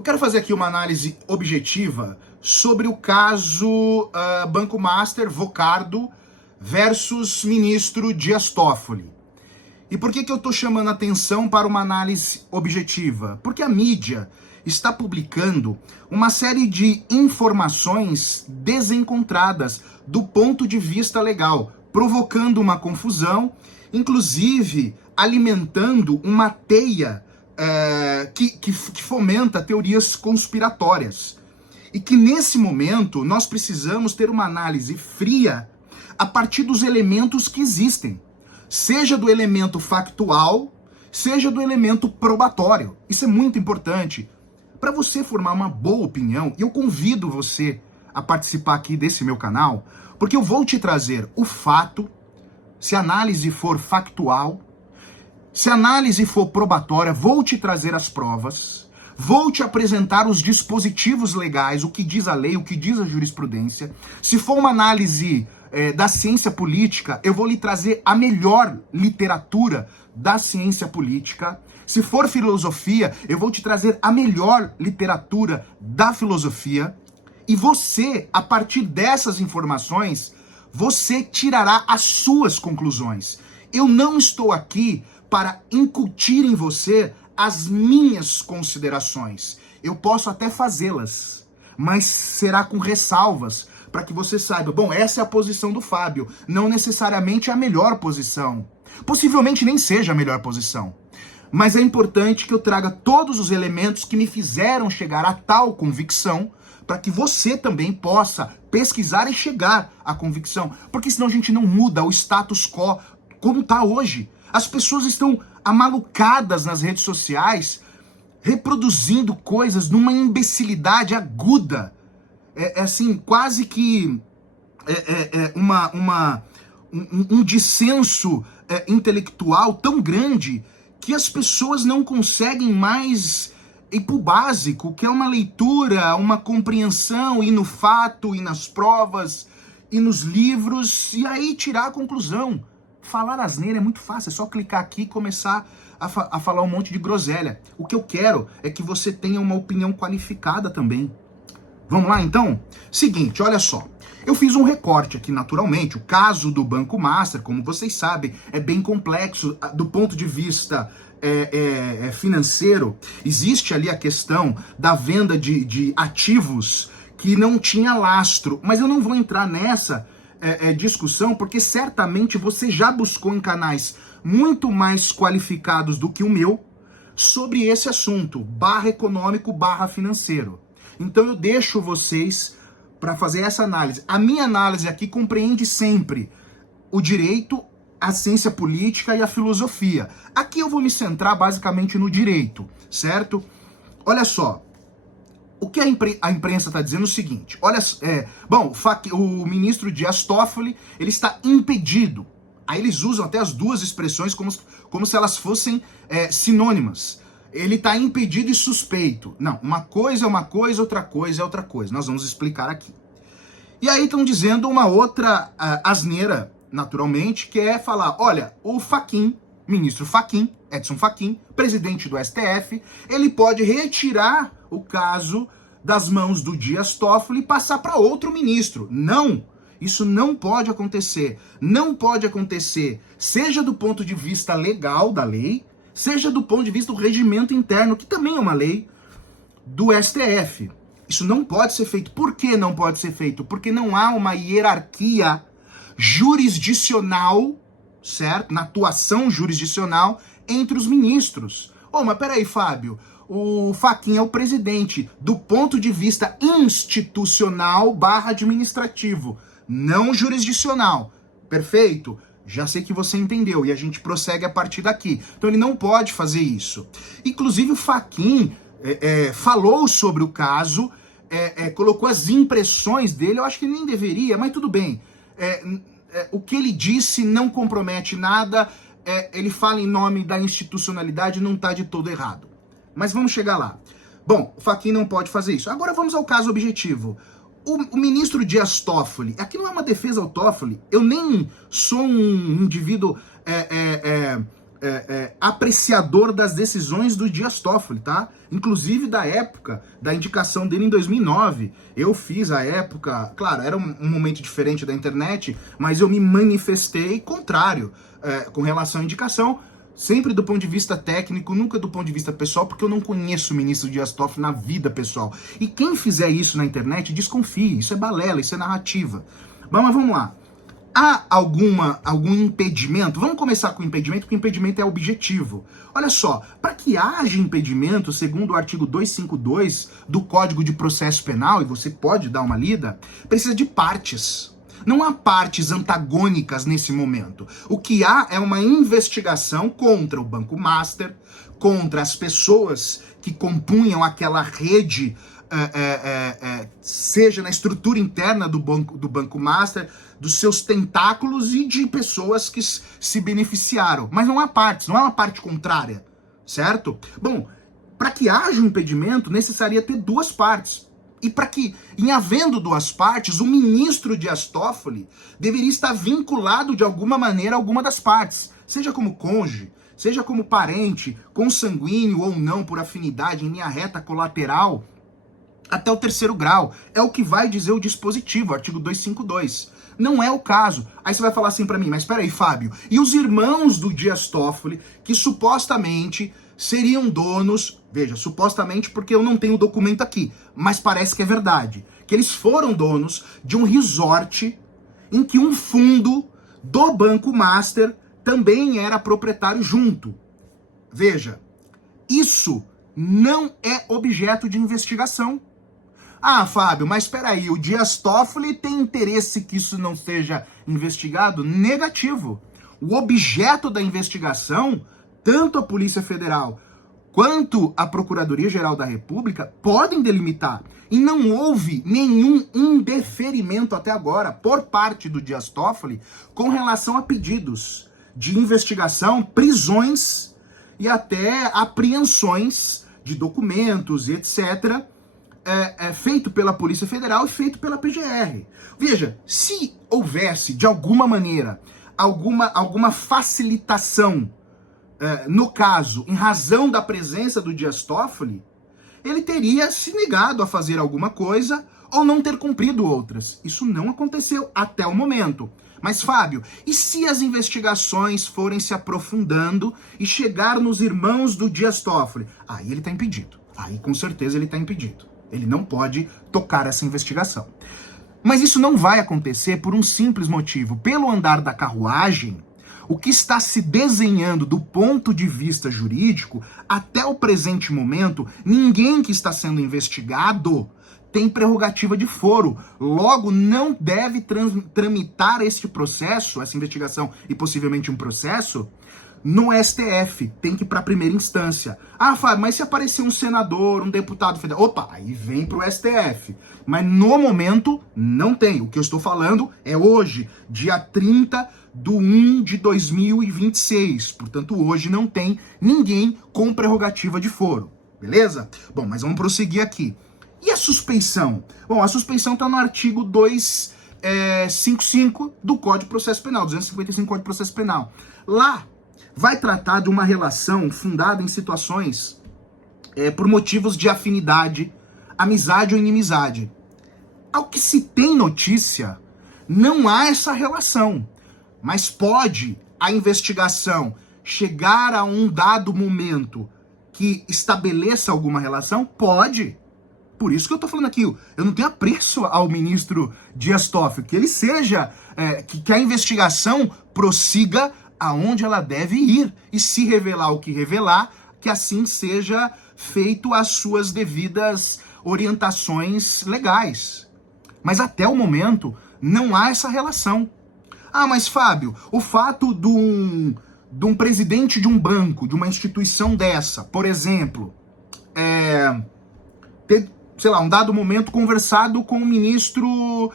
Eu quero fazer aqui uma análise objetiva sobre o caso Banco Master, Vocardo versus ministro Dias Toffoli. E por que eu estou chamando a atenção para uma análise objetiva? Porque a mídia está publicando uma série de informações desencontradas do ponto de vista legal, provocando uma confusão, inclusive alimentando uma teia que fomenta teorias conspiratórias. E que nesse momento nós precisamos ter uma análise fria a partir dos elementos que existem. Seja do elemento factual, seja do elemento probatório. Isso é muito importante para você formar uma boa opinião. E eu convido você a participar aqui desse meu canal, porque eu vou te trazer o fato, se a análise for factual, se a análise for probatória, vou te trazer as provas, vou te apresentar os dispositivos legais, o que diz a lei, o que diz a jurisprudência. Se for uma análise da ciência política, eu vou lhe trazer a melhor literatura da ciência política. Se for filosofia, eu vou te trazer a melhor literatura da filosofia. E você, a partir dessas informações, você tirará as suas conclusões. Eu não estou aqui para incutir em você as minhas considerações. Eu posso até fazê-las, mas será com ressalvas, para que você saiba, bom, essa é a posição do Fábio, não necessariamente é a melhor posição. Possivelmente nem seja a melhor posição. Mas é importante que eu traga todos os elementos que me fizeram chegar a tal convicção, para que você também possa pesquisar e chegar à convicção. Porque senão a gente não muda o status quo como está hoje. As pessoas estão amalucadas nas redes sociais, reproduzindo coisas numa imbecilidade aguda. É assim, quase que um dissenso intelectual tão grande que as pessoas não conseguem mais ir pro básico, que é uma leitura, uma compreensão, ir no fato, ir nas provas, ir nos livros, e aí tirar a conclusão. Falar asneira é muito fácil, é só clicar aqui e começar a falar um monte de groselha. O que eu quero é que você tenha uma opinião qualificada também. Vamos lá então? Seguinte, olha só. Eu fiz um recorte aqui naturalmente. O caso do Banco Master, como vocês sabem, é bem complexo do ponto de vista financeiro. Existe ali a questão da venda de ativos que não tinha lastro. Mas eu não vou entrar nessa discussão, porque certamente você já buscou em canais muito mais qualificados do que o meu sobre esse assunto, barra econômico, barra financeiro. Então eu deixo vocês para fazer essa análise. A minha análise aqui compreende sempre o direito, a ciência política e a filosofia. Aqui eu vou me centrar basicamente no direito, certo? Olha só. O que a imprensa está dizendo é o seguinte, olha, o ministro Dias Toffoli, ele está impedido. Aí eles usam até as duas expressões como se elas fossem sinônimas. Ele está impedido e suspeito. Não, uma coisa é uma coisa, outra coisa é outra coisa. Nós vamos explicar aqui. E aí estão dizendo uma outra asneira, naturalmente, que é falar, olha, o Fachin, ministro Fachin, Edson Fachin, presidente do STF, ele pode retirar o caso das mãos do Dias Toffoli e passar para outro ministro. Não, isso não pode acontecer. Não pode acontecer, seja do ponto de vista legal da lei, seja do ponto de vista do regimento interno, que também é uma lei do STF. Isso não pode ser feito. Por que não pode ser feito? Porque não há uma hierarquia jurisdicional, certo? Na atuação jurisdicional entre os ministros. Mas peraí, Fábio, o Fachin é o presidente do ponto de vista institucional barra administrativo, não jurisdicional. Perfeito? Já sei que você entendeu e a gente prossegue a partir daqui. Então ele não pode fazer isso. Inclusive o Fachin falou sobre o caso, colocou as impressões dele, eu acho que nem deveria, mas tudo bem. O que ele disse não compromete nada, ele fala em nome da institucionalidade, não está de todo errado. Mas vamos chegar lá. Bom, o Fachin não pode fazer isso. Agora vamos ao caso objetivo. O ministro Dias Toffoli, aqui não é uma defesa ao Toffoli, eu nem sou um indivíduo apreciador das decisões do Dias Toffoli, tá? Inclusive da época da indicação dele em 2009. Eu fiz a época, claro, era um momento diferente da internet, mas eu me manifestei contrário com relação à indicação, sempre do ponto de vista técnico, nunca do ponto de vista pessoal, porque eu não conheço o ministro Dias Toffoli na vida pessoal. E quem fizer isso na internet, desconfie, isso é balela, isso é narrativa. Mas vamos lá. Há algum impedimento? Vamos começar com o impedimento, porque o impedimento é objetivo. Olha só, para que haja impedimento, segundo o artigo 252 do Código de Processo Penal, e você pode dar uma lida, precisa de partes. Não há partes antagônicas nesse momento. O que há é uma investigação contra o Banco Master, contra as pessoas que compunham aquela rede, seja na estrutura interna do Banco Master, dos seus tentáculos e de pessoas que se beneficiaram. Mas não há partes, não há uma parte contrária, certo? Bom, para que haja um impedimento, necessaria ter duas partes. E para que, em havendo duas partes, o ministro Dias Toffoli deveria estar vinculado de alguma maneira a alguma das partes, seja como cônjuge, seja como parente, consanguíneo ou não, por afinidade, em linha reta colateral, até o 3º grau. É o que vai dizer o dispositivo, artigo 252. Não é o caso. Aí você vai falar assim pra mim, mas peraí, Fábio, e os irmãos do Dias Toffoli, que supostamente seriam donos, veja, supostamente porque eu não tenho o documento aqui, mas parece que é verdade, que eles foram donos de um resort em que um fundo do Banco Master também era proprietário junto. Veja, isso não é objeto de investigação. Ah, Fábio, mas espera aí, o Dias Toffoli tem interesse que isso não seja investigado? Negativo. O objeto da investigação, tanto a Polícia Federal quanto a Procuradoria-Geral da República podem delimitar. E não houve nenhum indeferimento até agora por parte do Dias Toffoli com relação a pedidos de investigação, prisões e até apreensões de documentos e etc., feito pela Polícia Federal e feito pela PGR. Veja, se houvesse, de alguma maneira, alguma facilitação, no caso, em razão da presença do Dias Toffoli, ele teria se negado a fazer alguma coisa ou não ter cumprido outras. Isso não aconteceu até o momento. Mas, Fábio, e se as investigações forem se aprofundando e chegar nos irmãos do Dias Toffoli? Aí ele está impedido. Aí, com certeza, ele está impedido. Ele não pode tocar essa investigação. Mas isso não vai acontecer por um simples motivo. Pelo andar da carruagem, o que está se desenhando do ponto de vista jurídico, até o presente momento, ninguém que está sendo investigado tem prerrogativa de foro. Logo, não deve tramitar este processo, essa investigação e possivelmente um processo, no STF, tem que ir para a primeira instância. Ah, Fábio, mas se aparecer um senador, um deputado federal, opa, aí vem para o STF. Mas no momento, não tem. O que eu estou falando é hoje, dia 30/1/2026. Portanto, hoje não tem ninguém com prerrogativa de foro. Beleza? Bom, mas vamos prosseguir aqui. E a suspeição? Bom, a suspeição está no artigo 255 do Código de Processo Penal, 255 do Código de Processo Penal. Lá, vai tratar de uma relação fundada em situações por motivos de afinidade, amizade ou inimizade. Ao que se tem notícia, não há essa relação, mas pode a investigação chegar a um dado momento que estabeleça alguma relação? Pode. Por isso que eu tô falando aqui, eu não tenho apreço ao ministro Dias Toffoli, que ele seja, que a investigação prossiga aonde ela deve ir, e se revelar o que revelar, que assim seja feito as suas devidas orientações legais. Mas até o momento, não há essa relação. Ah, mas Fábio, o fato de um presidente de um banco, de uma instituição dessa, por exemplo, ter, sei lá, um dado momento conversado com o ministro,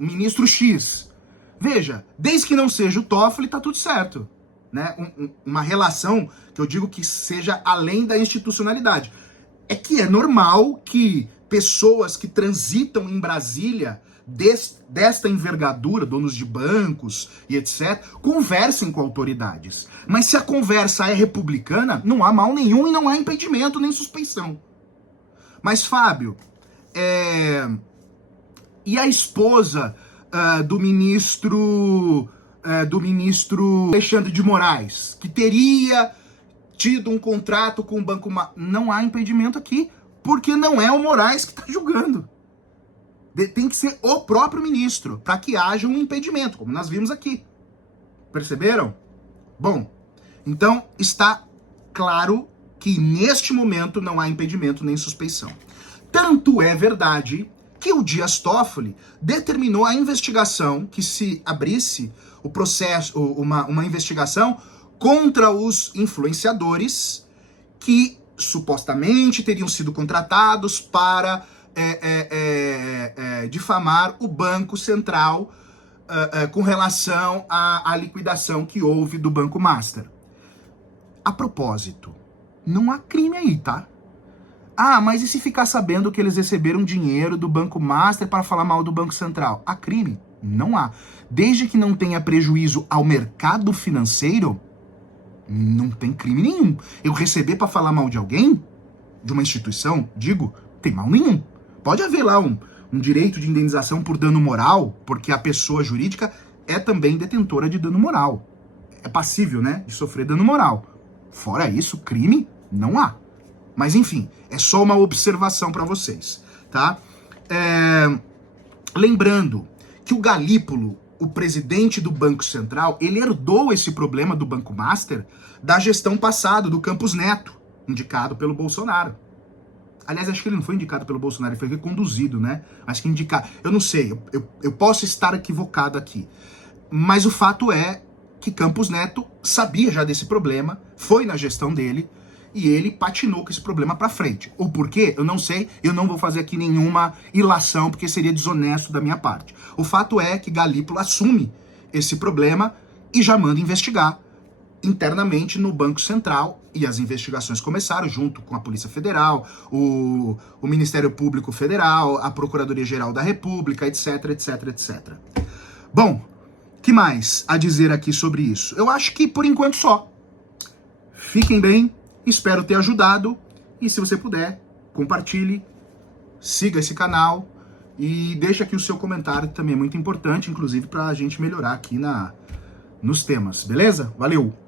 ministro X. Veja, desde que não seja o Toffoli, tá tudo certo. Né? Uma relação que eu digo que seja além da institucionalidade. É que é normal que pessoas que transitam em Brasília desta envergadura, donos de bancos e etc., conversem com autoridades. Mas se a conversa é republicana, não há mal nenhum e não há impedimento nem suspeição. Mas, Fábio, e a esposa do ministro Alexandre de Moraes, que teria tido um contrato com o Banco Master? Não há impedimento aqui, porque não é o Moraes que está julgando. Tem que ser o próprio ministro, para que haja um impedimento, como nós vimos aqui. Perceberam? Bom, então está claro que neste momento não há impedimento nem suspeição. Tanto é verdade que o Dias Toffoli determinou a investigação, que se abrisse o processo, uma investigação contra os influenciadores que supostamente teriam sido contratados para difamar o Banco Central com relação à liquidação que houve do Banco Master. A propósito, não há crime aí, tá? Ah, mas e se ficar sabendo que eles receberam dinheiro do Banco Master para falar mal do Banco Central? Há crime? Não há. Desde que não tenha prejuízo ao mercado financeiro, não tem crime nenhum. Eu receber para falar mal de alguém, de uma instituição, digo, tem mal nenhum. Pode haver lá um direito de indenização por dano moral, porque a pessoa jurídica é também detentora de dano moral. É passível, né, de sofrer dano moral. Fora isso, crime não há. Mas enfim, é só uma observação para vocês, tá? Lembrando que o Galípolo, o presidente do Banco Central, ele herdou esse problema do Banco Master da gestão passada, do Campos Neto, indicado pelo Bolsonaro. Aliás, acho que ele não foi indicado pelo Bolsonaro, ele foi reconduzido, né? Acho que indicado. Eu não sei, eu posso estar equivocado aqui. Mas o fato é que Campos Neto sabia já desse problema, foi na gestão dele, e ele patinou com esse problema pra frente. O porquê? Eu não sei, eu não vou fazer aqui nenhuma ilação, porque seria desonesto da minha parte. O fato é que Galípolo assume esse problema e já manda investigar internamente no Banco Central, e as investigações começaram junto com a Polícia Federal, o Ministério Público Federal, a Procuradoria-Geral da República, etc, etc, etc. Bom, que mais a dizer aqui sobre isso? Eu acho que por enquanto só. Fiquem bem. Espero ter ajudado, e se você puder, compartilhe, siga esse canal e deixa aqui o seu comentário, que também é muito importante, inclusive para a gente melhorar aqui nos temas, beleza? Valeu!